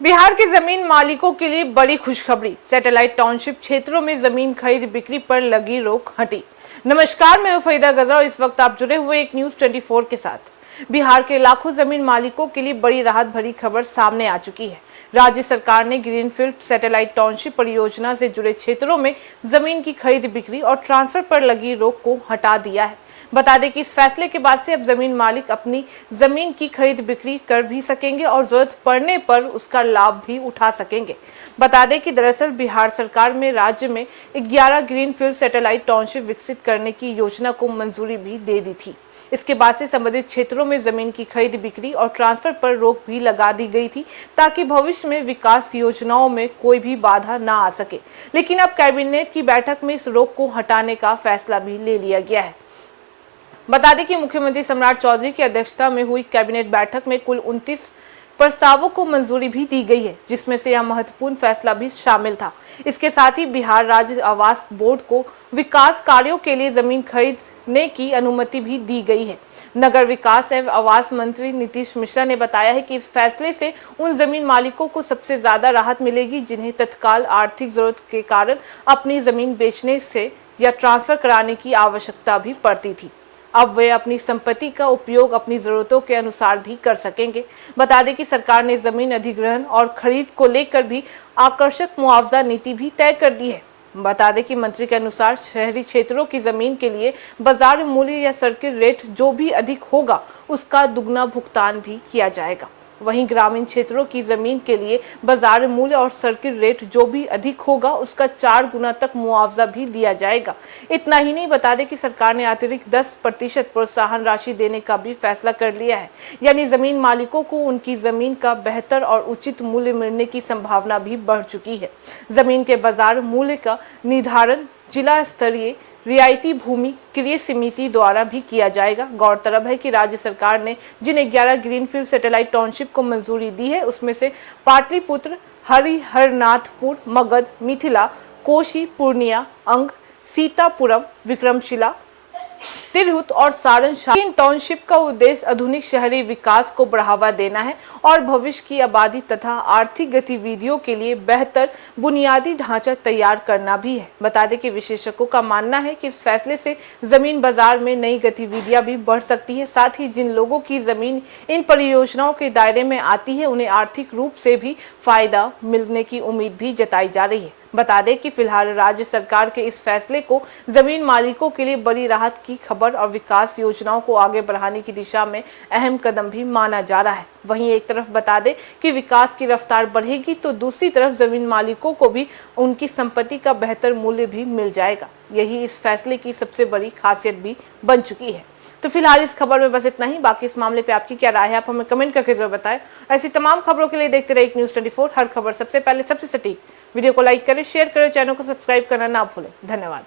बिहार के जमीन मालिकों के लिए बड़ी खुशखबरी। सैटेलाइट टाउनशिप क्षेत्रों में जमीन खरीद बिक्री पर लगी रोक हटी। नमस्कार, मैं हूं फरीदा गजरा और इस वक्त आप जुड़े हुए एक न्यूज 24 के साथ। बिहार के लाखों जमीन मालिकों के लिए बड़ी राहत भरी खबर सामने आ चुकी है। राज्य सरकार ने ग्रीनफील्ड सैटेलाइट टाउनशिप परियोजना से जुड़े क्षेत्रों में जमीन की खरीद बिक्री और ट्रांसफर पर लगी रोक को हटा दिया है। बता दें कि इस फैसले के बाद से अब जमीन मालिक अपनी जमीन की खरीद बिक्री कर भी सकेंगे और जरूरत पड़ने पर उसका लाभ भी उठा सकेंगे। बता दें कि दरअसल बिहार सरकार में राज्य में 11 ग्रीनफील्ड सैटेलाइट टाउनशिप विकसित करने की योजना को मंजूरी भी दे दी थी। इसके बाद से संबंधित क्षेत्रों में जमीन की खरीद बिक्री और ट्रांसफर पर रोक भी लगा दी गई थी, ताकि भविष्य में विकास योजनाओं में कोई भी बाधा ना आ सके। लेकिन अब कैबिनेट की बैठक में इस रोक को हटाने का फैसला भी ले लिया गया है। बता दें कि मुख्यमंत्री सम्राट चौधरी की अध्यक्षता में हुई कैबिनेट बैठक में कुल 29 प्रस्तावों को मंजूरी भी दी गई है, जिसमें से यह महत्वपूर्ण फैसला भी शामिल था। इसके साथ ही बिहार राज्य आवास बोर्ड को विकास कार्यों के लिए जमीन खरीदने की अनुमति भी दी गई है। नगर विकास एवं आवास मंत्री नीतीश मिश्रा ने बताया है कि इस फैसले से उन जमीन मालिकों को सबसे ज्यादा राहत मिलेगी, जिन्हें तत्काल आर्थिक जरूरत के कारण अपनी जमीन बेचने से या ट्रांसफर कराने की आवश्यकता भी पड़ती थी। अब वे अपनी संपत्ति का उपयोग अपनी जरूरतों के अनुसार भी कर सकेंगे। बता दें कि सरकार ने जमीन अधिग्रहण और खरीद को लेकर भी आकर्षक मुआवजा नीति भी तय कर दी है। बता दें कि मंत्री के अनुसार शहरी क्षेत्रों की जमीन के लिए बाजार मूल्य या सर्किट रेट जो भी अधिक होगा, उसका दुगना भुगतान भी किया जाएगा। वहीं ग्रामीण क्षेत्रों की जमीन के लिए बाजार मूल्य और सर्किट रेट जो भी अधिक होगा, उसका 4 गुना तक मुआवजा भी दिया जाएगा। इतना ही नहीं, बता दें कि सरकार ने अतिरिक्त 10% प्रोत्साहन राशि देने का भी फैसला कर लिया है। यानी जमीन मालिकों को उनकी जमीन का बेहतर और उचित मूल्य मिलने की संभावना भी बढ़ चुकी है। जमीन के बाजार मूल्य का निर्धारण जिला स्तरीय रियायती भूमि क्रय समिति द्वारा भी किया जाएगा। गौरतलब है कि राज्य सरकार ने जिन 11 ग्रीनफील्ड सैटेलाइट टाउनशिप को मंजूरी दी है, उसमें से पाटलिपुत्र, हरिहरनाथपुर, मगध, मिथिला, कोशी, पूर्णिया, अंग, सीतापुरम, विक्रमशिला, तिरहुत और सारण इन टाउनशिप का उद्देश्य आधुनिक शहरी विकास को बढ़ावा देना है और भविष्य की आबादी तथा आर्थिक गतिविधियों के लिए बेहतर बुनियादी ढांचा तैयार करना भी है। बता दें कि विशेषज्ञों का मानना है कि इस फैसले से जमीन बाजार में नई गतिविधियां भी बढ़ सकती है। साथ ही जिन लोगों की जमीन इन परियोजनाओं के दायरे में आती है, उन्हें आर्थिक रूप से भी फायदा मिलने की उम्मीद भी जताई जा रही है। बता दें कि फिलहाल राज्य सरकार के इस फैसले को जमीन मालिकों के लिए बड़ी राहत की खबर और विकास योजनाओं को आगे बढ़ाने की दिशा में अहम कदम भी माना जा रहा है। वहीं एक तरफ बता दें कि विकास की रफ्तार बढ़ेगी, तो दूसरी तरफ जमीन मालिकों को भी उनकी संपत्ति का बेहतर मूल्य भी मिल जाएगा। यही इस फैसले की सबसे बड़ी खासियत भी बन चुकी है। तो फिलहाल इस खबर में बस इतना ही। बाकी इस मामले पे आपकी क्या राय है, आप हमें कमेंट करके जरूर बताएं। ऐसी तमाम खबरों के लिए देखते रहिए न्यूज 24, हर खबर सबसे पहले सबसे सटीक। वीडियो को लाइक करें, शेयर करें, चैनल को सब्सक्राइब करना ना भूलें। धन्यवाद।